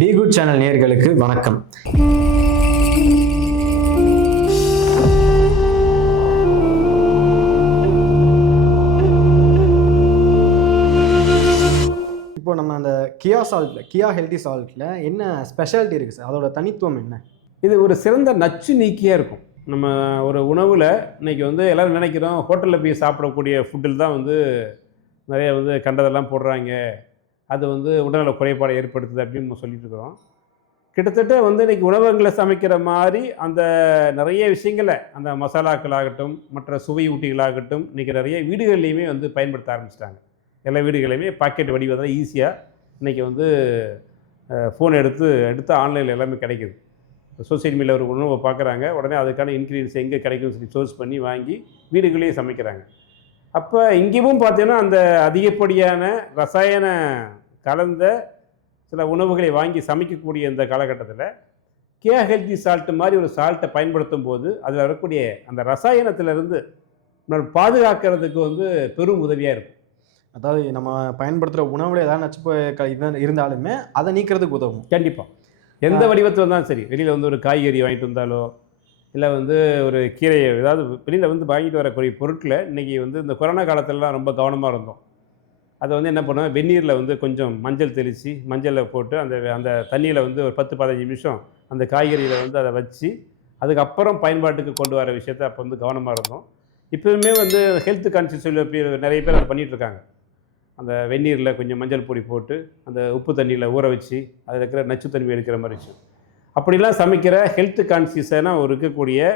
Be good channel நேயர்களுக்கு வணக்கம். இப்போ நம்ம அந்த கியா ஹெல்தி சால்ட்ல என்ன ஸ்பெஷாலிட்டி இருக்குது சார்? அதோட தனித்துவம் என்ன? இது ஒரு சிறந்த நச்சு நீக்கியாக இருக்கும். நம்ம ஒரு உணவில் இன்றைக்கி எல்லோரும் நினைக்கிறோம், ஹோட்டலில் போய் சாப்பிடக்கூடிய ஃபுட்டில் தான் நிறைய கண்டதெல்லாம் போடுறாங்க, அது உடல்நல குறைபாடை ஏற்படுத்துது அப்படின்னு நம்ம சொல்லிட்டு இருக்கிறோம். கிட்டத்தட்ட இன்றைக்கி உணவகங்களை சமைக்கிற மாதிரி அந்த நிறைய விஷயங்களை, அந்த மசாலாக்களாகட்டும் மற்ற சுவை ஊட்டிகளாகட்டும் இன்றைக்கி நிறைய வீடுகள்லையுமே பயன்படுத்த ஆரம்பிச்சிட்டாங்க. எல்லா வீடுகளையுமே பாக்கெட் வடிவத்தில் ஈஸியாக இன்றைக்கி ஃபோன் எடுத்து ஆன்லைனில் எல்லாமே கிடைக்குது. சோசியல் மீடியாவில் ஒரு உணவை பார்க்குறாங்க, உடனே அதுக்கான இன்க்ரீடியன்ஸ் எங்கே கிடைக்கும்னு சொல்லி சோர்ஸ் பண்ணி வாங்கி வீடுகளையே சமைக்கிறாங்க. அப்போ இங்கேயும் பார்த்தீங்கன்னா அந்த அதிகப்படியான ரசாயன கலந்த சில உணவுகளை வாங்கி சமைக்கக்கூடிய இந்த காலகட்டத்தில் கியா ஹெல்தி சால்ட்டு மாதிரி ஒரு சால்ட்டை பயன்படுத்தும் போது அதில் வரக்கூடிய அந்த ரசாயனத்திலிருந்து நம்ம பாதுகாக்கிறதுக்கு பெரும் உதவியாக இருக்கும். அதாவது நம்ம பயன்படுத்துகிற உணவில் ஏதாவது நச்சு இருந்தாலுமே அதை நீக்கிறதுக்கு உதவும். கண்டிப்பாக எந்த வடிவத்தில் இருந்தாலும் சரி, வெளியில் ஒரு காய்கறி வாங்கிட்டு வந்தாலோ இல்லை ஒரு கீரையை ஏதாவது வெளியில் வாங்கிட்டு வரக்கூடிய பொருட்களை இன்றைக்கி இந்த கொரோனா காலத்திலலாம் ரொம்ப கவனமாக இருந்தோம். அதை என்ன பண்ணுவோம், வெந்நீரில் கொஞ்சம் மஞ்சள் தெளித்து மஞ்சளை போட்டு அந்த தண்ணியில் ஒரு 10-15 நிமிஷம் அந்த காய்கறியில் அதை வச்சு அதுக்கப்புறம் பயன்பாட்டுக்கு கொண்டு வர விஷயத்தை அப்போ கவனமாக இருந்தோம். இப்போவுமே ஹெல்த் கான்சியஸ் நிறைய பேர் அதை பண்ணிகிட்ருக்காங்க. அந்த வெந்நீரில் கொஞ்சம் மஞ்சள் பொடி போட்டு அந்த உப்பு தண்ணியில் ஊற வச்சு அதில் இருக்கிற நச்சுத்தன்மை எடுக்கிற மாதிரி விஷயம். அப்படிலாம் சமைக்கிற ஹெல்த் கான்சியஸான இருக்கக்கூடிய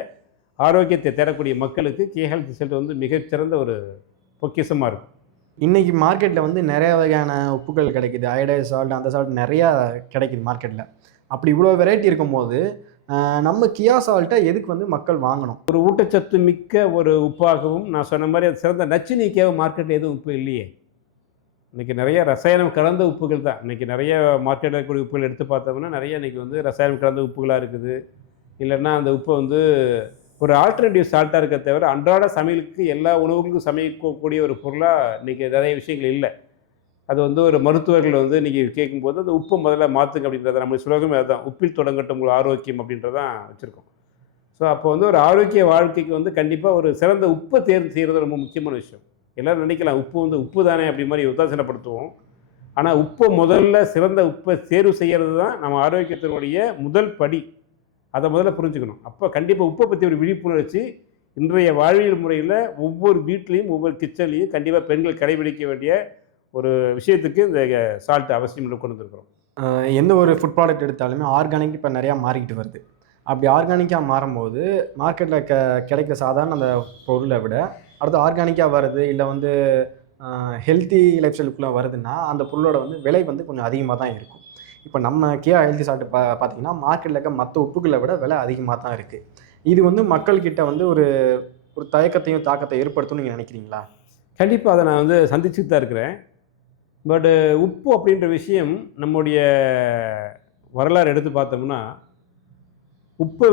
ஆரோக்கியத்தை தேடக்கூடிய மக்களுக்கு கியா ஹெல்த் ரிசல்ட் மிகச்சிறந்த ஒரு பொக்கிஷமாக இருக்கும். இன்றைக்கி மார்க்கெட்டில் நிறைய வகையான உப்புகள் கிடைக்கிது, அயோடைஸ் சால்ட், அந்த சால்ட் நிறையா கிடைக்கிது மார்க்கெட்டில். அப்படி இவ்வளோ வெரைட்டி இருக்கும்போது நம்ம கியா சால்ட்டை எதுக்கு மக்கள் வாங்கணும்? ஒரு ஊட்டச்சத்து மிக்க ஒரு உப்பாகவும் நான் சொன்ன மாதிரி அது சிறந்த நச்சு நீக்கியாகவும் மார்க்கெட்டில் எதுவும் உப்பு இல்லையே. இன்றைக்கி நிறைய ரசாயனம் கலந்த உப்புகள் தான். இன்றைக்கி நிறைய மார்க்கெட்டில் இருக்கக்கூடிய உப்புகள் எடுத்து பார்த்தோம்னா நிறைய இன்றைக்கி ரசாயனம் கலந்த உப்புகளாக இருக்குது. இல்லைன்னா அந்த உப்பை ஒரு ஆல்டர்னேட்டிவ் சால்ட்டாக இருக்க தவிர அன்றாட சமையலுக்கு எல்லா உணவுகளுக்கும் சமைக்கக்கூடிய ஒரு பொருளாக இன்றைக்கி நிறைய விஷயங்கள் இல்லை. அது ஒரு மருத்துவர்கள் இன்றைக்கி கேட்கும்போது அந்த உப்பை முதல்ல மாற்றுங்க அப்படின்றத நம்ம சுலகமே அதுதான், உப்பில் தொடங்கட்டும் உங்கள் ஆரோக்கியம் அப்படின்றதான் வச்சுருக்கோம். ஸோ அப்போ ஒரு ஆரோக்கிய வாழ்க்கைக்கு கண்டிப்பாக ஒரு சிறந்த உப்பை தேர்வு செய்கிறது ரொம்ப முக்கியமான விஷயம். எல்லோரும் நினைக்கலாம் உப்பு உப்பு தானே அப்படி மாதிரி உதாசீனப்படுத்துவோம். ஆனால் உப்பை முதல்ல சிறந்த உப்பை தேர்வு செய்கிறது தான் நம்ம ஆரோக்கியத்தினுடைய முதல் படி. அதை முதல்ல புரிஞ்சுக்கணும். அப்போ கண்டிப்பாக உப்பை பற்றி ஒரு விழிப்புணர்ச்சி இன்றைய வாழ்வியல் முறையில் ஒவ்வொரு வீட்லேயும் ஒவ்வொரு கிச்சன்லேயும் கண்டிப்பாக பெண்கள் கடைபிடிக்க வேண்டிய ஒரு விஷயத்துக்கு இந்த சால்ட் அவசியம் கொண்டு வந்துருக்கிறோம். எந்த ஒரு ஃபுட் ப்ராடக்ட் எடுத்தாலுமே ஆர்கானிக் இப்போ நிறையா மாறிக்கிட்டு வருது. அப்படி ஆர்கானிக்காக மாறும்போது மார்க்கெட்டில் கிடைக்கிற சாதாரண அந்த பொருளை விட அடுத்து ஆர்கானிக்காக வருது, இல்லை ஹெல்த்தி லைஃப் ஸ்டைலுக்குள்ளே வருதுன்னா அந்த பொருளோட விலை கொஞ்சம் அதிகமாக தான் இருக்கும். இப்போ நம்ம கியா ஹெல்த்தி சால்ட்டு பார்த்திங்கன்னா மார்க்கெட்டில் இருக்க மற்ற உப்புகளை விட விலை அதிகமாக தான் இருக்குது. இது மக்கள்கிட்ட ஒரு ஒரு தயக்கத்தையும் தாக்கத்தை ஏற்படுத்தும்னு நீங்கள் நினைக்கிறீங்களா? கண்டிப்பாக அதை நான் சந்திச்சுட்டு தான் இருக்கிறேன். பட் உப்பு அப்படின்ற விஷயம் நம்முடைய வரலாறு எடுத்து பார்த்தோம்னா உப்பு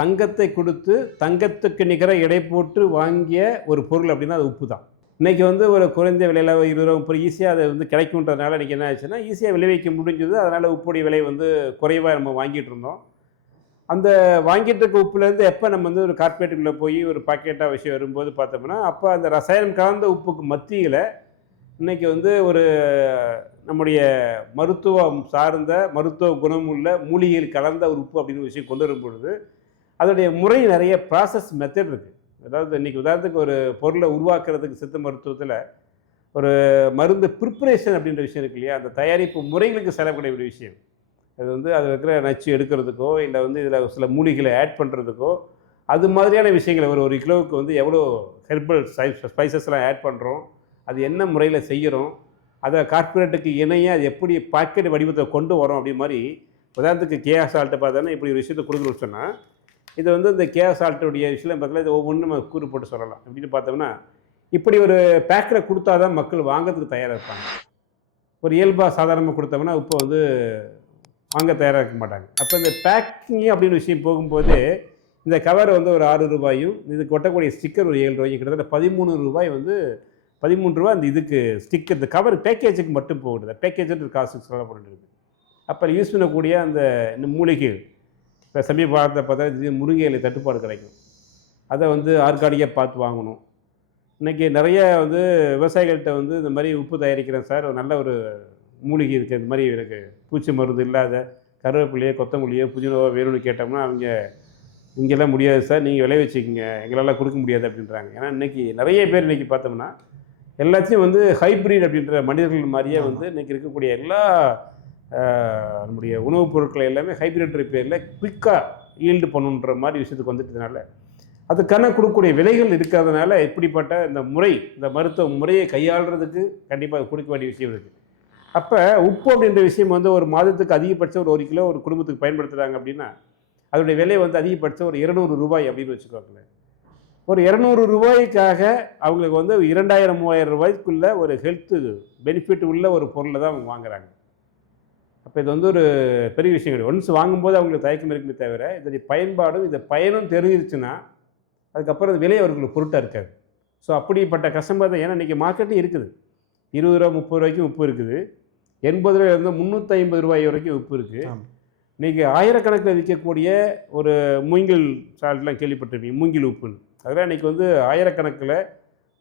தங்கத்தை கொடுத்து தங்கத்துக்கு நிகர எடை போட்டு வாங்கிய ஒரு பொருள் அப்படின்னா அது உப்பு தான். இன்றைக்கி ஒரு குறைந்த விலையில் 20 ரூபா ஈஸியாக அது கிடைக்குன்றதுனால இன்றைக்கி என்ன ஆச்சுன்னா ஈஸியாக விளைவிக்க முடிஞ்சது. அதனால் உப்புடைய விலை குறைவாக நம்ம வாங்கிட்டு இருந்தோம். அந்த வாங்கிட்டு இருக்க உப்புலேருந்து எப்போ நம்ம ஒரு கார்பரேட்டுக்குள்ளே போய் ஒரு பாக்கெட்டாக விஷயம் வரும்போது பார்த்தோம்னா அப்போ அந்த ரசாயனம் கலந்த உப்புக்கு மத்தியில் இன்றைக்கி ஒரு நம்முடைய மருத்துவம் சார்ந்த மருத்துவ குணம் உள்ள மூலிகையில் கலந்த ஒரு உப்பு அப்படின்னு ஒரு விஷயம் கொண்டு வரும் பொழுது அதோடைய முறை நிறைய ப்ராசஸ் மெத்தட் இருக்குது. அதாவது இன்றைக்கி உதாரணத்துக்கு ஒரு பொருளை உருவாக்குறதுக்கு சித்த மருத்துவத்தில் ஒரு மருந்து ப்ரிப்பரேஷன் அப்படின்ற விஷயம் இருக்கு இல்லையா, அந்த தயாரிப்பு முறைகளுக்கு செல்லக்கூடிய ஒரு விஷயம். அது அது இருக்கிற நச்சு எடுக்கிறதுக்கோ இல்லை இதில் சில மூலிகைகளை ஆட் பண்ணுறதுக்கோ அது மாதிரியான விஷயங்களை ஒரு கிலோவுக்கு எவ்வளோ ஹெர்பல் ஸ்பைசஸ்லாம் ஆட் பண்ணுறோம், அது என்ன முறையில் செய்கிறோம், அதை கார்பரேட்டுக்கு இணையாக அது எப்படி பாக்கெட் வடிவத்தை கொண்டு வரோம் அப்படி மாதிரி. உதாரணத்துக்கு கியா சால்ட்டை பார்த்தோன்னா இப்படி ஒரு விஷயத்தை கொடுக்கணும்னு சொன்னால் இது இந்த கியா சால்ட்டுடைய விஷயம் பார்த்தீங்கன்னா இது ஒவ்வொன்றும் நம்ம கூறு போட்டு சொல்லலாம். அப்படின்னு பார்த்தோம்னா இப்படி ஒரு பேக்கில் கொடுத்தா தான் மக்கள் வாங்கிறதுக்கு தயாராக இருப்பாங்க. ஒரு இயல்பாக சாதாரணமாக கொடுத்தோம்னா இப்போ வாங்க தயாராக இருக்க மாட்டாங்க. அப்போ இந்த பேக்கிங் அப்படின்னு விஷயம் போகும்போது இந்த கவர் ஒரு 6 ரூபாயும் இதுக்கு ஒட்டக்கூடிய ஸ்டிக்கர் ஒரு 7 ரூபாயும் கிட்டத்தட்ட 13 ரூபாய் 13 ரூபா அந்த இதுக்கு ஸ்டிக்கர் இந்த கவர் பேக்கேஜுக்கு மட்டும் போகுது. பேக்கேஜுன்ற காசு சொல்லப்பட்டு. அப்போ யூஸ் பண்ணக்கூடிய அந்த மூலிகை, இப்போ சமீப காலத்தை பார்த்தா திடீர்னு முருங்கை இலை தட்டுப்பாடு கிடைக்கும். அதை வந்து ஆர்கானிக்காக பார்த்து வாங்கணும். இன்றைக்கி நிறைய வந்து விவசாயிகள்கிட்ட வந்து இந்த மாதிரி உப்பு தயாரிக்கிறேன் சார், ஒரு நல்ல ஒரு மூலிகை இருக்குது, இந்த மாதிரி எனக்கு பூச்சி மருந்து இல்லாத கருவேப்பிலையோ கொத்தமல்லியோ புதினாவோ வேணும்னு கேட்டோம்னா அவங்க இங்கெல்லாம் முடியாது சார், நீங்கள் விளைவிச்சிக்கிங்க, எங்களால் கொடுக்க முடியாது அப்படின்றாங்க. ஏன்னா இன்றைக்கி நிறைய பேர் இன்றைக்கி பார்த்தோம்னா எல்லாத்தையும் வந்து ஹைப்ரிட் அப்படின்ற மனிதர்கள் மாதிரியே வந்து இன்றைக்கி இருக்கக்கூடிய எல்லா நம்முடைய உணவுப் பொருட்களை எல்லாமே ஹைப்ரிட் பேரில் குயிக்காக ஈல்டு பண்ணுன்ற மாதிரி விஷயத்துக்கு வந்துட்டதுனால அதுக்கான கொடுக்கக்கூடிய விலைகள் இருக்கிறதுனால இப்படிப்பட்ட இந்த முறை, இந்த மருத்துவ முறையை கையாளுறதுக்கு கண்டிப்பாக கொடுக்க வேண்டிய விஷயம் இருக்குது. அப்போ உப்பு அப்படின்ற விஷயம் வந்து ஒரு மாதத்துக்கு அதிகபட்சம் ஒரு 1 கிலோ ஒரு குடும்பத்துக்கு பயன்படுத்துகிறாங்க அப்படின்னா அதோடைய விலை வந்து அதிகபட்சம் ஒரு 200 ரூபாய் அப்படின்னு வச்சுக்கோங்களேன். ஒரு 200 ரூபாய்க்காக அவங்களுக்கு வந்து 2000-3000 ரூபாய்க்குள்ள ஒரு ஹெல்த்து பெனிஃபிட் உள்ள ஒரு பொருளை தான் அவங்க வாங்குறாங்க. அப்போ இது வந்து ஒரு பெரிய விஷயம் கிடையாது. ஒன்ஸ் வாங்கும்போது அவங்களுக்கு தயக்கம் இருக்குமே தவிர இதனுடைய பயன்பாடும் இந்த பயனும் தெரிஞ்சிருச்சுன்னா அதுக்கப்புறம் அது விலை அவர்களுக்கு பொருட்டாக இருக்காது. ஸோ அப்படிப்பட்ட கஸ்டமர் தான். ஏன்னா இன்றைக்கி மார்க்கெட்டும் இருக்குது, 20 ரூபா 30 ரூபாய்க்கும் உப்பு இருக்குது, 80 ரூபாயிலிருந்து 350 ரூபாய் வரைக்கும் உப்பு இருக்குது. இன்றைக்கி ஆயிரக்கணக்கில் விற்கக்கூடிய ஒரு மூங்கில் சால்ட்லாம் கேள்விப்பட்டிருப்பீங்க, மூங்கில் உப்புன்னு. அதெல்லாம் இன்றைக்கி வந்து ஆயிரக்கணக்கில்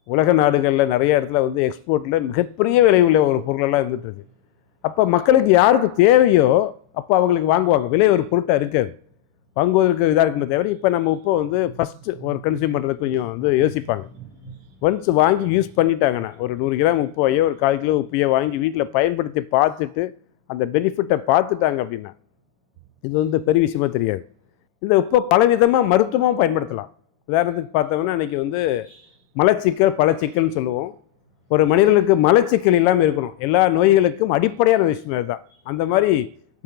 உலக நாடுகளில் நிறைய இடத்துல வந்து எக்ஸ்போர்ட்டில் மிகப்பெரிய விலை உள்ள ஒரு பொருளெல்லாம் இருந்துகிட்ருக்கு. அப்போ மக்களுக்கு யாருக்கு தேவையோ அப்போ அவங்களுக்கு வாங்குவாங்க, விலை ஒரு பொருட்டாக இருக்காது, வாங்குவதற்கு இதாக இருக்குமே தவிர. இப்போ நம்ம உப்பை வந்து ஃபஸ்ட்டு ஒரு கன்சியூம் பண்ணுறதுக்கு கொஞ்சம் வந்து யோசிப்பாங்க. ஒன்ஸ் வாங்கி யூஸ் பண்ணிட்டாங்கன்னா ஒரு 100 கிராம் உப்பையோ ஒரு 1/4 கிலோ உப்பையோ வாங்கி வீட்டில் பயன்படுத்தி பார்த்துட்டு அந்த பெனிஃபிட்டை பார்த்துட்டாங்க அப்படின்னா இது வந்து பெரிய விஷயமா தெரியாது. இந்த உப்பை பலவிதமாக மருத்துவமாக பயன்படுத்தலாம். உதாரணத்துக்கு பார்த்தோம்னா இன்றைக்கி வந்து மலச்சிக்கல் பலச்சிக்கல்னு சொல்லுவோம். ஒரு மனிதனுக்கு மலச்சிக்கல் இல்லாமல் இருக்கணும், எல்லா நோய்களுக்கும் அடிப்படையான விஷயம் அதுதான். அந்த மாதிரி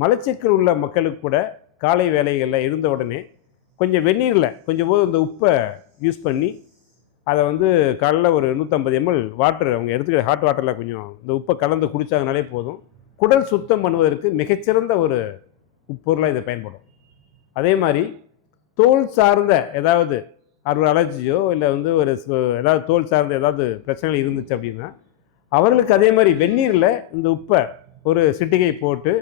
மலச்சிக்கல் உள்ள மக்களுக்கு கூட காலை வேலைகளில் இருந்த உடனே கொஞ்சம் வெந்நீரில் கொஞ்சம் போது இந்த உப்பை யூஸ் பண்ணி அதை வந்து காலைல ஒரு 150 ml வாட்டர் அவங்க எடுத்துக்கிற ஹாட் வாட்டரில் கொஞ்சம் இந்த உப்பை கலந்து குடித்தாங்கனாலே போதும், குடல் சுத்தம் பண்ணுவதற்கு மிகச்சிறந்த ஒரு பொருளாக இது பயன்படும். அதே மாதிரி தோல் சார்ந்த ஏதாவது ஒரு அலர்ஜியோ இல்லை வந்து ஒரு ஏதாவது தோல் சார்ந்த ஏதாவது பிரச்சனைகள் இருந்துச்சு அப்படின்னா அவர்களுக்கு அதே மாதிரி வெந்நீரில் இந்த உப்பை ஒரு சிட்டிகை போட்டு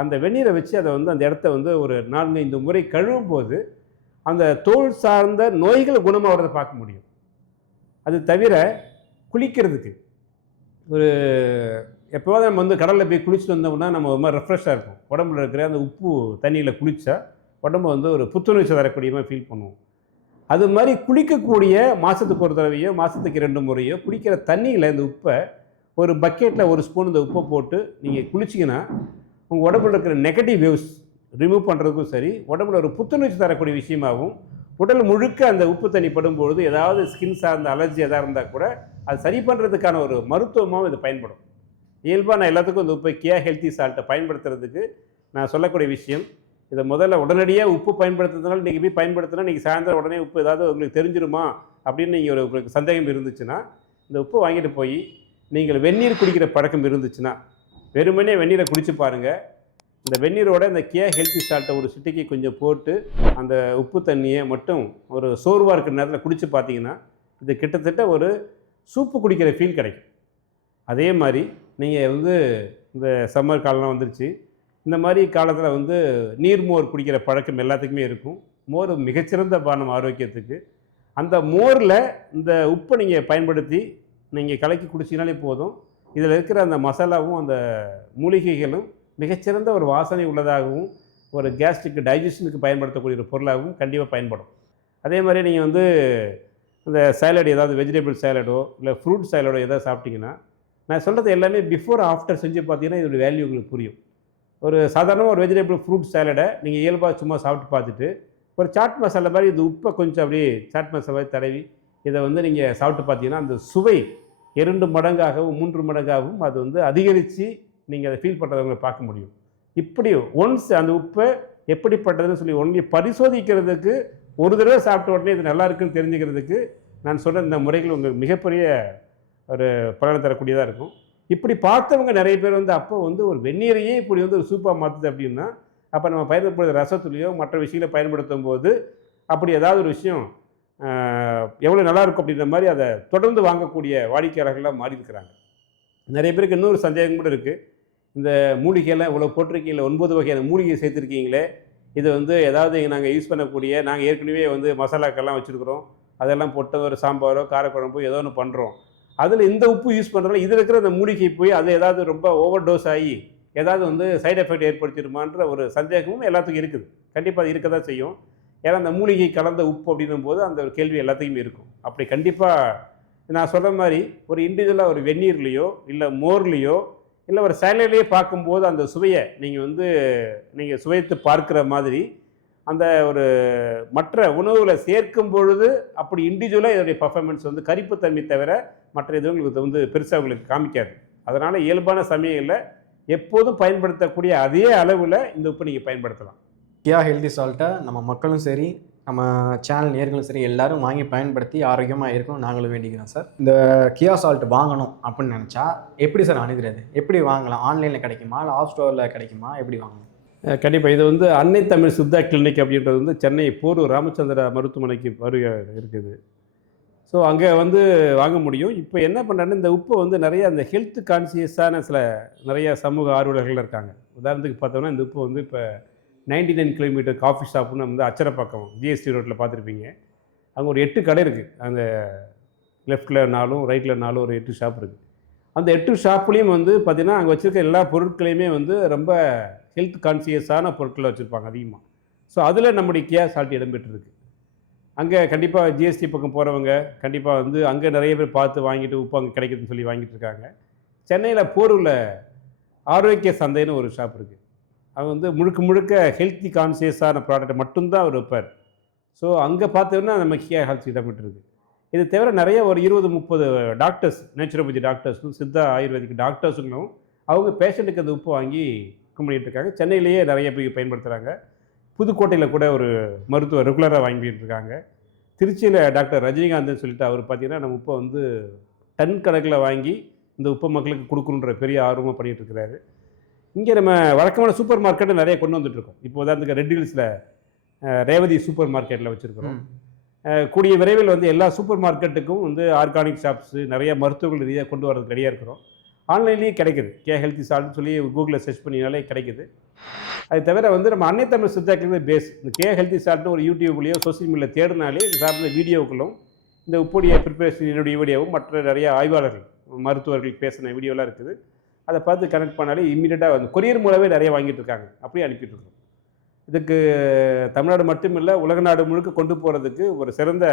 அந்த வெந்நீரை வச்சு அதை வந்து அந்த இடத்த வந்து ஒரு 4-5 முறை கழுவும் போது அந்த தோல் சார்ந்த நோய்கள் குணமாகிறத பார்க்க முடியும். அது தவிர குளிக்கிறதுக்கு ஒரு எப்போவாது நம்ம வந்து கடலில் போய் குளிச்சுட்டு வந்தோம்னா நம்ம ஒரு மாதிரி ரெஃப்ரெஷ்ஷாக இருக்கும், உடம்புல இருக்கிற அந்த உப்பு தண்ணியில் குளித்தா உடம்பு வந்து ஒரு புத்துணர்ச்சி தரக்கூடிய மாதிரி ஃபீல் பண்ணுவோம். அது மாதிரி குளிக்கக்கூடிய மாதத்துக்கு ஒரு தடவையோ மாதத்துக்கு 2 முறையோ குளிக்கிற தண்ணியில் இந்த உப்பை ஒரு பக்கெட்டில் 1 ஸ்பூன் இந்த உப்பை போட்டு நீங்கள் குளிச்சிங்கன்னா உங்கள் உடம்புல இருக்கிற நெகட்டிவ் வேவ்ஸ் ரிமூவ் பண்ணுறதுக்கும் சரி, உடம்புல ஒரு புத்துணர்ச்சி தரக்கூடிய விஷயமாகவும், உடல் முழுக்க அந்த உப்பு தண்ணி படும்பொழுது ஏதாவது ஸ்கின் சார்ந்த அலர்ஜி எதாக இருந்தால் கூட அது சரி பண்ணுறதுக்கான ஒரு மருத்துவமாகவும் இது பயன்படும். இயல்பாக நான் எல்லாத்துக்கும் இந்த உப்பை கியா ஹெல்த்தி சால்ட்டை பயன்படுத்துறதுக்கு நான் சொல்லக்கூடிய விஷயம், இதை முதல்ல உடனடியாக உப்பு பயன்படுத்துறதுனால நீங்கள் போய் பயன்படுத்தினா நீங்கள் சாயந்தரம் உடனே உப்பு ஏதாவது உங்களுக்கு தெரிஞ்சிருமா அப்படின்னு நீங்கள் உங்களுக்கு சந்தேகம் இருந்துச்சுன்னா இந்த உப்பு வாங்கிட்டு போய் நீங்கள் வெந்நீர் குடிக்கிற பழக்கம் இருந்துச்சுன்னா வெறுமனே வெந்நீரை குடிச்சு பாருங்கள். இந்த வெந்நீரோட இந்த கியா ஹெல்த்தி சால்ட்டை ஒரு சிட்டிக்கு கொஞ்சம் போட்டு அந்த உப்பு தண்ணியை மட்டும் ஒரு சோர்வாக இருக்கிற நேரத்தில் குடித்து பார்த்தீங்கன்னா இது கிட்டத்தட்ட ஒரு சூப்பு குடிக்கிற ஃபீல் கிடைக்கும். அதே மாதிரி நீங்கள் வந்து இந்த சம்மர் காலம்லாம் வந்துருச்சு, இந்த மாதிரி காலத்தில் வந்து நீர்மோர் குடிக்கிற பழக்கம் எல்லாத்துக்குமே இருக்கும். மோர் மிகச்சிறந்த பானம் ஆரோக்கியத்துக்கு. அந்த மோரில் இந்த உப்பை நீங்கள் பயன்படுத்தி நீங்கள் கலக்கி குடிச்சிங்கனாலே போதும். இதில் இருக்கிற அந்த மசாலாவும் அந்த மூலிகைகளும் மிகச்சிறந்த ஒரு வாசனை உள்ளதாகவும் ஒரு கேஸ்ட்ரிக் டைஜஷனுக்கு பயன்படுத்தக்கூடிய ஒரு பொருளாகவும் கண்டிப்பாக பயன்படும். அதே மாதிரி நீங்கள் வந்து இந்த சேலட் ஏதாவது வெஜிடபிள் சேலடோ இல்லை ஃப்ரூட் சேலடோ ஏதாவது சாப்பிட்டிங்கன்னா நான் சொல்கிறது எல்லாமே பிஃபோர் ஆஃப்டர் செஞ்சு பார்த்தீங்கன்னா இதோட வேல்யூ உங்களுக்கு புரியும். ஒரு சாதாரணமாக ஒரு வெஜிடபிள் ஃப்ரூட் சேலடை நீங்கள் இயல்பாக சும்மா சாப்பிட்டு பார்த்துட்டு ஒரு சாட் மசாலா மாதிரி இது உப்பை கொஞ்சம் அப்படியே சாட் மசாலா மாதிரி தடவி இதை வந்து நீங்கள் சாப்பிட்டு பார்த்தீங்கன்னா அந்த சுவை 2 மடங்காகவும் 3 மடங்காகவும் அது வந்து அதிகரித்து நீங்கள் அதை ஃபீல் பண்ணுறவங்களை பார்க்க முடியும். இப்படி ஒன்ஸ் அந்த உப்பை எப்படிப்பட்டதுன்னு சொல்லி ஒன்லி பரிசோதிக்கிறதுக்கு ஒரு தடவை சாப்பிட்ட உடனே இது நல்லா இருக்குன்னு தெரிஞ்சுக்கிறதுக்கு நான் சொல்கிற இந்த முறைகள் உங்களுக்கு மிகப்பெரிய ஒரு பலனை தரக்கூடியதாக இருக்கும். இப்படி பார்த்தவங்க நிறைய பேர் வந்து அப்போ வந்து ஒரு வெந்நீரையே இப்படி வந்து ஒரு சூப்பாக மாற்றுது அப்படின்னா அப்போ நம்ம பயன்படுத்துகிற ரசத்துலையோ மற்ற விஷயங்களை பயன்படுத்தும் போது அப்படி ஏதாவது ஒரு விஷயம் எவ்வளோ நல்லாயிருக்கும் அப்படின்ற மாதிரி அதை தொடர்ந்து வாங்கக்கூடிய வாடிக்கையாளர்களாக மாறி இருக்கிறாங்க. நிறைய பேருக்கு இன்னொரு சந்தேகம் கூட இருக்குது, இந்த மூலிகையெல்லாம் இவ்வளோ போட்டிருக்கீங்களே, 9 வகையான மூலிகை சேர்த்துருக்கீங்களே, இது வந்து ஏதாவது நாங்கள் யூஸ் பண்ணக்கூடிய, நாங்கள் ஏற்கனவே வந்து மசாலாக்கெல்லாம் வச்சுருக்குறோம், அதெல்லாம் போட்டு ஒரு சாம்பாரோ காரக்குழம்போ ஏதோ ஒன்று பண்ணுறோம், அதில் இந்த உப்பு யூஸ் பண்ணுறதுல இதில் இருக்கிற அந்த மூலிகை போய் அது ஏதாவது ரொம்ப ஓவர் டோஸ் ஆகி ஏதாவது வந்து சைடு எஃபெக்ட் ஏற்படுத்திடுமான்ற ஒரு சந்தேகமும் எல்லாத்துக்கும் இருக்குது. கண்டிப்பாக அது இருக்க தான் செய்யும். ஏன்னா அந்த மூலிகை கலந்த உப்பு அப்படின்னும் போது அந்த ஒரு கேள்வி எல்லாத்துக்குமே இருக்கும். அப்படி கண்டிப்பாக நான் சொல்கிற மாதிரி ஒரு இண்டிவிஜுவலாக ஒரு வெந்நீர்லேயோ இல்லை மோர்லேயோ இல்லை ஒரு சேலட்லேயே பார்க்கும்போது அந்த சுவையை நீங்கள் சுவைத்து பார்க்குற மாதிரி அந்த ஒரு மற்ற உணவுகளை சேர்க்கும் பொழுது அப்படி இண்டிவிஜுவலாக இதோடைய பர்ஃபார்மன்ஸ் வந்து கரிப்புத்தன்மை தவிர மற்ற எதுவும் உங்களுக்கு வந்து பெருசாக உங்களுக்கு காமிக்காது. அதனால் இயல்பான சமையலில் எப்போதும் பயன்படுத்தக்கூடிய அதே அளவில் இந்த உப்பு நீங்கள் பயன்படுத்தலாம். கியா ஹெல்தி சால்ட்டை நம்ம மக்களும் சரி, நம்ம சேனல் நேர்களும் சரி எல்லாரும் வாங்கி பயன்படுத்தி ஆரோக்கியமாக இருக்கணும் நாங்களும் வேண்டிக்கிறோம் சார். இந்த கியா சால்ட் வாங்கணும் அப்படின்னு நினச்சா எப்படி சார் அணுகிறது? எப்படி வாங்கலாம்? ஆன்லைனில் கிடைக்குமா இல்லை ஆஃப் ஸ்டோரில் கிடைக்குமா? எப்படி வாங்கணும்? கண்டிப்பாக இது வந்து அன்னை தமிழ் சித்தா கிளினிக் அப்படின்றது வந்து சென்னை போரூர் ராமச்சந்திரா மருத்துவமனைக்கு இருக்குது. ஸோ அங்கே வந்து வாங்க முடியும். இப்போ என்ன பண்ணுறாங்கன்னா இந்த உப்பை வந்து நிறைய அந்த ஹெல்த் கான்சியஸான நிறைய சமூக ஆர்வலர்கள் இருக்காங்க. உதாரணத்துக்கு பார்த்தோம்னா இந்த உப்பு வந்து இப்போ 99 கிலோமீட்டர் காஃபி ஷாப்னு வந்து அச்சரப்பாக்கம் ஜிஎஸ்டி ரோட்டில் பார்த்துருப்பீங்க. அங்கே ஒரு 8 கடை இருக்குது. அந்த லெஃப்ட்டில் 4 ரைட்டில் 4 ஒரு 8 ஷாப் இருக்குது. அந்த 8 ஷாப்லேயும் வந்து பார்த்திங்கன்னா அங்கே வச்சுருக்க எல்லா பொருட்களையுமே வந்து ரொம்ப ஹெல்த் கான்சியஸான பொருட்களை வச்சுருப்பாங்க அதிகமாக. ஸோ அதில் நம்முடைய கியா சால்ட் இடம்பெற்றிருக்கு. அங்கே கண்டிப்பாக ஜிஎஸ்டி பக்கம் போகிறவங்க கண்டிப்பாக வந்து அங்கே நிறைய பேர் பார்த்து வாங்கிட்டு உப்பு அங்கே கிடைக்குதுன்னு சொல்லி வாங்கிட்டு இருக்காங்க. சென்னையில் போரூரில் ஆரோக்கிய சந்தைன்னு ஒரு ஷாப் இருக்குது. அவங்க வந்து முழுக்க ஹெல்த்தி கான்சியஸான ப்ராடக்ட்டை மட்டும்தான் அவர் வைப்பார். ஸோ அங்கே பார்த்தோம்னா நம்ம கியா ஹெல்த் இடம்பெற்றிருக்கு. இது தவிர நிறைய ஒரு 20-30 டாக்டர்ஸ், நேச்சுரோபதி டாக்டர்ஸும் சித்தா ஆயுர்வேதிக் டாக்டர்ஸுங்களும் அவங்க பேஷண்ட்டுக்கு அந்த உப்பு வாங்கி பண்ணிகிட்டு இருக்காங்க. சென்னையிலேயே நிறைய பேர் பயன்படுத்துகிறாங்க. புதுக்கோட்டையில் கூட ஒரு மருத்துவர் ரெகுலராக வாங்கிட்டு இருக்காங்க. திருச்சியில் டாக்டர் ரஜினிகாந்த்னு சொல்லிட்டு அவர் பார்த்திங்கன்னா நம்ம உப்பை வந்து டன் கணக்கில் வாங்கி இந்த உப்பை மக்களுக்கு கொடுக்கணுன்ற பெரிய ஆர்வமாக பண்ணிகிட்டு இருக்கிறாரு. இங்கே நம்ம வழக்கமான சூப்பர் மார்க்கெட்டை நிறைய கொண்டு வந்துட்டுருக்கோம். இப்போ உதாரணத்துக்கு ரெட் ஹில்ஸில் ரேவதி சூப்பர் மார்க்கெட்டில் வச்சுருக்கிறோம். கூடிய விரைவில் வந்து எல்லா சூப்பர் மார்க்கெட்டுக்கும் வந்து ஆர்கானிக் ஷாப்ஸு நிறைய மருத்துவர்கள் ரீதியாக கொண்டு வரதுக்கு ரெடியாக இருக்கிறோம். ஆன்லைன்லேயே கிடைக்குது. கே ஹெல்த்தி சால்ட்னு சொல்லி கூகுளில் சர்ச் பண்ணினாலே கிடைக்குது. அது தவிர வந்து நம்ம அன்னை தமிழ் சித்தா கிளினிக் பேஸ் இந்த கே ஹெல்த்தி சால்ட்னு ஒரு யூடியூப்லேயோ சோசியல் மீடியாவில் தேடினாலே இது சார்ந்த வீடியோக்களும் இந்த உப்புடைய ப்ரிப்பரேஷன் என்னுடைய வீடியோவும் மற்ற நிறைய ஆய்வாளர்கள் மருத்துவர்கள் பேசின வீடியோலாம் இருக்குது. அதை பார்த்து கனெக்ட் பண்ணாலே இம்மீடியட்டாக வந்து கொரியர் மூலமே நிறைய வாங்கிட்டு இருக்காங்க. அப்படியே அனுப்பிட்டுருக்கோம். இதுக்கு தமிழ்நாடு மட்டும் இல்லை உலக நாடு முழுக்க கொண்டு போகிறதுக்கு ஒரு சிறந்த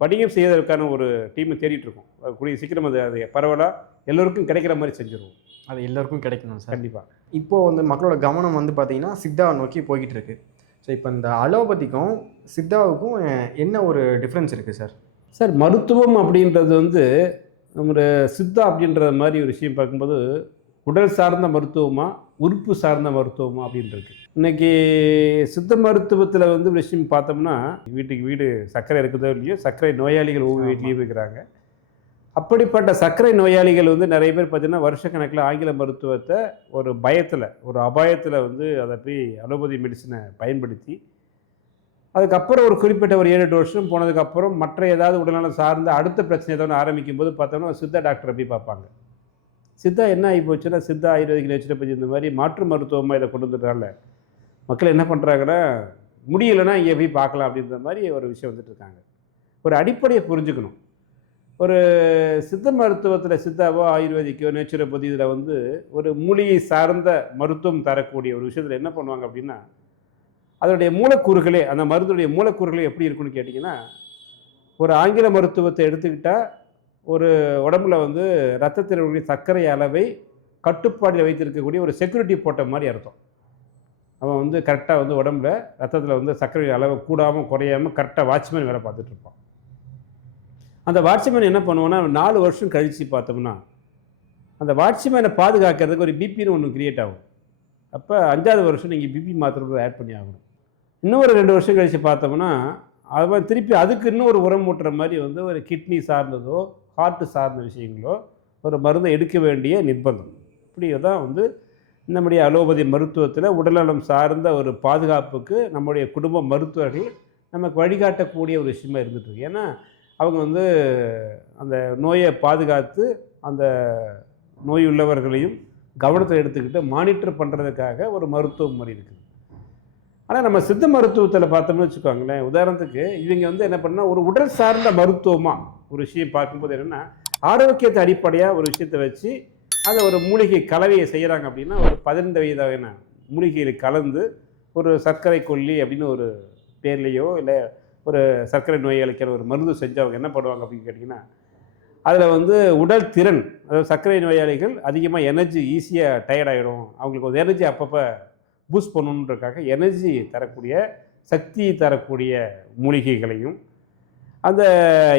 வணிகம் செய்வதற்கான ஒரு டீமை தேடிட்டுருக்கோம். கூடிய சீக்கிரம் அது பரவலாக எல்லோருக்கும் கிடைக்கிற மாதிரி செஞ்சுருவோம். அது எல்லோருக்கும் கிடைக்கணும் சார். கண்டிப்பாக. இப்போது வந்து மக்களோட கவனம் வந்து பார்த்திங்கன்னா சித்தாவை நோக்கி போய்கிட்டு இருக்கு. ஸோ இப்போ இந்த அலோபதிக்கும் சித்தாவுக்கும் என்ன ஒரு டிஃப்ரென்ஸ் இருக்குது சார்? சார் மருத்துவம் அப்படின்றது வந்து நம்ம சித்தா அப்படின்ற மாதிரி ஒரு விஷயம் பார்க்கும்போது உடல் சார்ந்த மருத்துவமா உறுப்பு சார்ந்த மருத்துவமா அப்படின்றது. இன்றைக்கி சித்த மருத்துவத்தில் வந்து ஒரு விஷயம் பார்த்தோம்னா வீட்டுக்கு வீடு சர்க்கரை இருக்குதோ இல்லையோ சர்க்கரை நோயாளிகள் ஒவ்வொரு வீட்லேயும் இருக்கிறாங்க. அப்படிப்பட்ட சர்க்கரை நோயாளிகள் வந்து நிறைய பேர் பார்த்திங்கன்னா வருஷக்கணக்கில் ஆங்கில மருத்துவத்தை ஒரு பயத்தில் ஒரு அபாயத்தில் வந்து அதை போய் அலோபதி மெடிசனை பயன்படுத்தி அதுக்கப்புறம் ஒரு குறிப்பிட்ட ஒரு 7-8 வருஷம் போனதுக்கப்புறம் மற்ற ஏதாவது உடல்நலம் சார்ந்த அடுத்த பிரச்சனை ஏதாவது ஆரம்பிக்கும் போது பார்த்தோம்னா சித்தா டாக்டரை போய் பார்ப்பாங்க. சித்தா என்ன ஆகி போச்சுன்னா சித்தா ஆயுர்வேதிக் நேச்சுரோபதி இந்த மாதிரி மாற்று மருத்துவமாக இதை கொண்டு வந்துட்டால மக்கள் என்ன பண்ணுறாங்கன்னா முடியலைன்னா இங்கே போய் பார்க்கலாம் அப்படின்ற மாதிரி ஒரு விஷயம் வந்துட்டுருக்காங்க. ஒரு அடிப்படையை புரிஞ்சுக்கணும். ஒரு சித்த மருத்துவத்தில் சித்தாவோ ஆயுர்வேதிக்கோ நேச்சுரோபதி இதில் வந்து ஒரு மூலிகை சார்ந்த மருத்துவம் தரக்கூடிய ஒரு விஷயத்தில் என்ன பண்ணுவாங்க அப்படின்னா அதனுடைய மூலக்கூறுகளே அந்த மருந்துடைய மூலக்கூறுகளே எப்படி இருக்குன்னு கேட்டிங்கன்னா ஒரு ஆங்கில மருத்துவத்தை எடுத்துக்கிட்டால் ஒரு உடம்புல வந்து ரத்தத்தில் உள்ள சர்க்கரை அளவை கட்டுப்பாடில் வைத்திருக்கக்கூடிய ஒரு செக்யூரிட்டி போட்ட மாதிரி அர்த்தம். அவன் வந்து கரெக்டாக வந்து உடம்புல ரத்தத்தில் வந்து சர்க்கரை அளவை கூடாமல் குறையாமல் கரெக்டாக வாட்ச்மேன் வேலை பார்த்துட்டு இருப்பான். அந்த வாட்ச்மேன் என்ன பண்ணுவோன்னா 4 வருஷம் கழித்து பார்த்தோம்னா அந்த வாட்ச்மேனை பாதுகாக்கிறதுக்கு ஒரு பிபின்னு ஒன்று கிரியேட் ஆகும். அப்போ 5வது வருஷம் நீங்கள் பிபி மாத்திரை ஆட் பண்ணி ஆகணும். இன்னொரு 2 வருஷம் கழித்து பார்த்தோம்னா அது மாதிரி திருப்பி அதுக்கு இன்னும் ஒரு உரம் ஊட்டுற மாதிரி வந்து ஒரு கிட்னி சார்ந்ததோ ஹார்ட்டு சார்ந்த விஷயங்களோ ஒரு மருந்தை எடுக்க வேண்டிய நிர்பந்தம். இப்படி தான் வந்து நம்முடைய அலோபதி மருத்துவத்தில் உடல்நலம் சார்ந்த ஒரு பாதுகாப்புக்கு நம்முடைய குடும்ப மருத்துவர்கள் நமக்கு வழிகாட்டக்கூடிய ஒரு விஷயமா இருந்துகிட்ருக்கு. ஏன்னா அவங்க வந்து அந்த நோயை பாதுகாத்து அந்த நோய் உள்ளவர்களையும் கவனத்தில் எடுத்துக்கிட்டு மானிட்டர் பண்ணுறதுக்காக ஒரு மருத்துவ முறை இருக்குது. ஆனால் நம்ம சித்த மருத்துவத்தில் பார்த்தோம்னு வச்சுக்கோங்களேன், உதாரணத்துக்கு இவங்க வந்து என்ன பண்ணால் ஒரு உடல் சார்ந்த மருத்துவமாக ஒரு விஷயம் பார்க்கும்போது என்னென்னா, ஆரோக்கியத்தை அடிப்படையாக ஒரு விஷயத்தை வச்சு அதை ஒரு மூலிகை கலவையை செய்கிறாங்க அப்படின்னா, ஒரு 15 வயதான மூலிகையில் கலந்து ஒரு சர்க்கரை கொல்லி அப்படின்னு ஒரு பேர்லேயோ இல்லை ஒரு சர்க்கரை நோயாளிக்கான ஒரு மருந்து செஞ்சு அவங்க என்ன பண்ணுவாங்க அப்படின்னு கேட்டிங்கன்னா, அதில் வந்து உடல் திறன், அதாவது சர்க்கரை நோயாளிகள் அதிகமாக எனர்ஜி ஈஸியாக டயர்ட் ஆகிடும், அவங்களுக்கு ஒரு எனர்ஜி அப்பப்போ பூஸ்ட் பண்ணணுன்றதுக்காக எனர்ஜி தரக்கூடிய சக்தி தரக்கூடிய மூலிகைகளையும், அந்த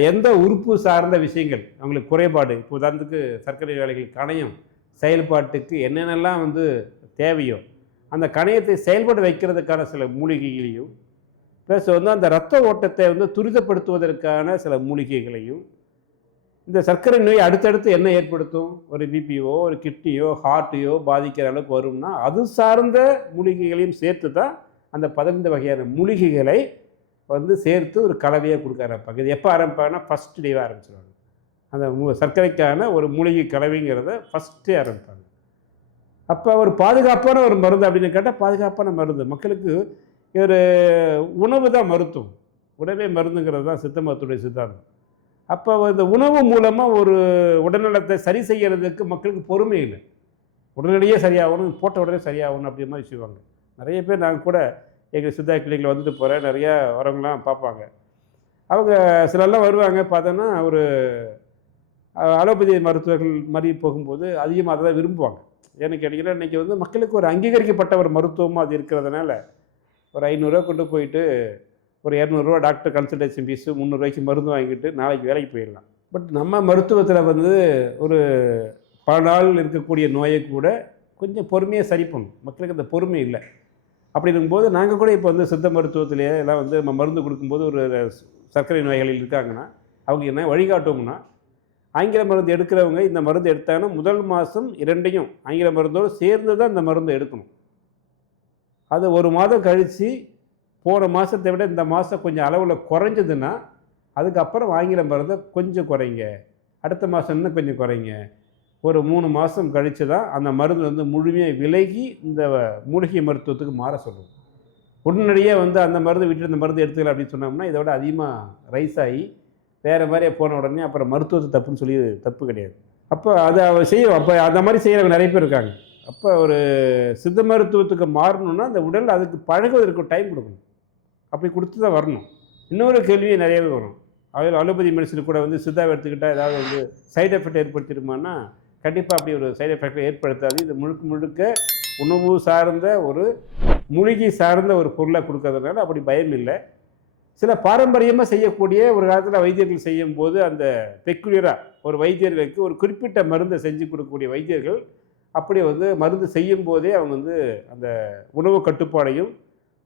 எந்த உறுப்பு சார்ந்த விஷயங்கள் அவங்களுக்கு குறைபாடு, இப்போ உதாரணத்துக்கு சர்க்கரை நோயாளிகள் கணையம் செயல்பாட்டுக்கு என்னென்னலாம் வந்து தேவையோ அந்த கணையத்தை செயல்பட வைக்கிறதுக்கான சில மூலிகைகளையும், ப்ளஸ் வந்து அந்த இரத்த ஓட்டத்தை வந்து துரிதப்படுத்துவதற்கான சில மூலிகைகளையும், இந்த சர்க்கரை நோய் அடுத்தடுத்து என்ன ஏற்படுத்தும், ஒரு பிபியோ ஒரு கிட்னியோ ஹார்ட்டையோ பாதிக்கிற அளவுக்கு வரும்னா அது சார்ந்த மூலிகைகளையும் சேர்த்து தான் அந்த 15 வகையான மூலிகைகளை வந்து சேர்த்து ஒரு கலவையாக கொடுக்க ஆரம்பிப்பாங்க. இது எப்போ ஆரம்பிப்பாங்கன்னா ஃபஸ்ட் டேவாக ஆரம்பிச்சிடுவாங்க. அந்த சர்க்கரைக்கான ஒரு மூலிகை கலவைங்கிறத ஃபஸ்ட்டே ஆரம்பிப்பாங்க. அப்போ ஒரு பாதுகாப்பான ஒரு மருந்து அப்படின்னு கேட்டால் பாதுகாப்பான மருந்து. மக்களுக்கு ஒரு உணவு தான் மருத்துவம், உணவே மருந்துங்கிறது தான் சித்த மருத்துவடைய சித்தாந்தம். அப்போ இந்த உணவு மூலமாக ஒரு உடல்நலத்தை சரி செய்கிறதுக்கு மக்களுக்கு பொறுமை இல்லை. உடனடியே சரியாகணும், போட்ட உடனே சரியாகணும் அப்படின்ற மாதிரி செய்வாங்க. நிறைய பேர் நாங்கள் கூட எங்கள் சித்தா கிளினிக்கில் வந்துட்டு போகிறேன், நிறையா வரவங்களாம் பார்ப்பாங்க. அவங்க சிலர்லாம் வருவாங்க பார்த்தோன்னா ஒரு அலோபதி மருத்துவர்கள் மாதிரி போகும்போது அதிகமாக அதை தான் விரும்புவாங்க. ஏன்னு கேட்டிங்கன்னா இன்றைக்கி வந்து மக்களுக்கு ஒரு அங்கீகரிக்கப்பட்ட ஒரு மருத்துவமாக அது இருக்கிறதுனால ஒரு 500 கொண்டு போயிட்டு ஒரு 200 டாக்டர் கன்சல்டேஷன் ஃபீஸு 300 மருந்து வாங்கிட்டு நாளைக்கு வேலைக்கு போயிடலாம். பட் நம்ம மருத்துவத்தில் வந்து ஒரு பல நாள் இருக்கக்கூடிய நோயை கூட கொஞ்சம் பொறுமையாக சரி பண்ணும். மக்களுக்கு அந்த பொறுமை இல்லை. அப்படி இருக்கும்போது நாங்கள் கூட இப்போ வந்து சித்த மருத்துவத்திலேயே எல்லாம் வந்து நம்ம மருந்து கொடுக்கும்போது ஒரு சர்க்கரை நோய்களில் இருக்காங்கன்னா அவங்க என்ன வழிகாட்டோம்னா, ஆங்கில மருந்து எடுக்கிறவங்க இந்த மருந்து எடுத்தாங்கன்னா முதல் மாதம் 2யும் ஆங்கில மருந்தோடு சேர்ந்து தான் இந்த மருந்து எடுக்கணும். அது ஒரு மாதம் கழித்து போன மாதத்தை விட இந்த மாதம் கொஞ்சம் அளவில் குறைஞ்சதுன்னா அதுக்கப்புறம் ஆங்கில மருந்தை கொஞ்சம் குறைங்க, அடுத்த மாதம் இன்னும் கொஞ்சம் குறைங்க. ஒரு 3 மாதம் கழித்து தான் அந்த மருந்து வந்து முழுமையாக விலகி இந்த மூலிகை மருத்துவத்துக்கு மாற சொல்லுவோம். உடனடியே வந்து அந்த மருந்து விட்டு இந்த மருந்து எடுத்துக்கலாம் அப்படின்னு சொன்னோம்னா இதோட அதிகமாக ரைஸ் ஆகி வேறு மாதிரியே போன உடனே அப்புறம் மருத்துவத்தை தப்புன்னு சொல்லி தப்பு கிடையாது. அப்போ அதை செய்யும். அப்போ அந்த மாதிரி செய்கிறவங்க நிறைய பேர் இருக்காங்க. அப்போ ஒரு சித்த மருத்துவத்துக்கு மாறணும்னா அந்த உடல் அதுக்கு பழகுவதற்கு டைம் கொடுக்கணும். அப்படி கொடுத்து தான் வரணும். இன்னொரு கேள்வி நிறையவே வரும், அதில் அலோபதி மெடிசன் கூட வந்து சித்தாவை எடுத்துக்கிட்டால் ஏதாவது வந்து சைடு எஃபெக்ட் ஏற்படுத்திடுமான்னா கண்டிப்பாக அப்படி ஒரு சைடு எஃபெக்டை ஏற்படுத்தாது. இது முழுக்க முழுக்க உணவு சார்ந்த ஒரு மூலிகை சார்ந்த ஒரு பொருளை கொடுக்கறதுனால அப்படி பயம் இல்லை. சில பாரம்பரியமாக செய்யக்கூடிய ஒரு காலத்தில் வைத்தியர்கள் செய்யும்போது அந்த பெக்குலியராக ஒரு வைத்தியர்களுக்கு ஒரு குறிப்பிட்ட மருந்தை செஞ்சு கொடுக்கக்கூடிய வைத்தியர்கள் அப்படி வந்து மருந்து செய்யும் போதே அவங்க வந்து அந்த உணவு கட்டுப்பாடையும்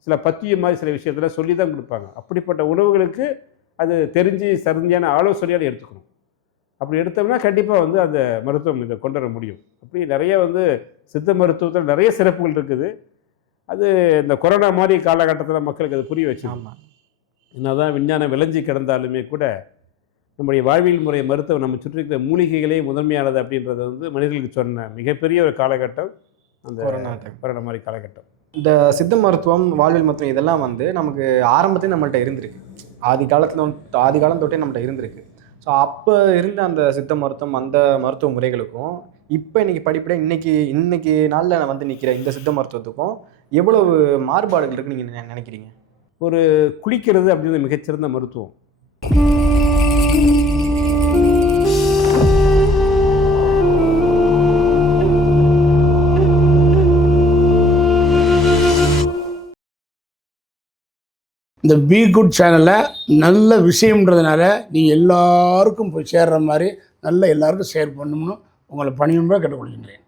சில பத்தியம் மாதிரி சில விஷயத்தில் சொல்லி தான் கொடுப்பாங்க. அப்படிப்பட்ட உணவுகளுக்கு அது தெரிஞ்சு சரியான ஆலோசனையால் எடுத்துக்கணும். அப்படி எடுத்தோம்னா கண்டிப்பாக வந்து அந்த மருத்துவம் இதை கொண்டு வர முடியும். அப்படி நிறைய வந்து சித்த மருத்துவத்தில் நிறைய சிறப்புகள் இருக்குது. அது இந்த கொரோனா மாதிரி காலகட்டத்தில் மக்களுக்கு அது புரிய வச்சு. ஆமாம், என்னதான் விஞ்ஞானம் விளைஞ்சி கிடந்தாலுமே கூட நம்முடைய வாழ்வியல் முறை மருத்துவம் நம்ம சுற்றி இருக்கிற மூலிகைகளே முதன்மையானது அப்படின்றது வந்து மனிதர்களுக்கு சொன்ன மிகப்பெரிய ஒரு காலகட்டம் அந்த கொரோனா மாதிரி காலகட்டம். இந்த சித்த மருத்துவம் வாழ்வியல் மருத்துவம் இதெல்லாம் வந்து நமக்கு ஆரம்பத்தையும் நம்மள்ட்ட இருந்திருக்கு. ஆதி காலம் தொட்டே நம்மள்ட்ட இருந்திருக்கு. ஸோ அப்போ இருந்த அந்த சித்த மருத்துவம் அந்த மருத்துவ முறைகளுக்கும் இப்போ இன்றைக்கி படிப்படியாக இன்னைக்கு நாளில் வந்து நிற்கிற இந்த சித்த மருத்துவத்துக்கும் எவ்வளவு மாறுபாடுகள் இருக்குன்னு நீங்கள் நினைக்கிறீங்க? ஒரு குளிக்கிறது அப்படின்றது மிகச்சிறந்த மருத்துவம். இந்த பி குட் சேனலில் நல்ல விஷயம்ன்றதுனால நீங்கள் எல்லாருக்கும் போய் சேர்கிற மாதிரி நல்ல எல்லாருக்கும் ஷேர் பண்ணணும்னு உங்களை பணியும்பா கேட்டுக்கொள்கின்றேன்.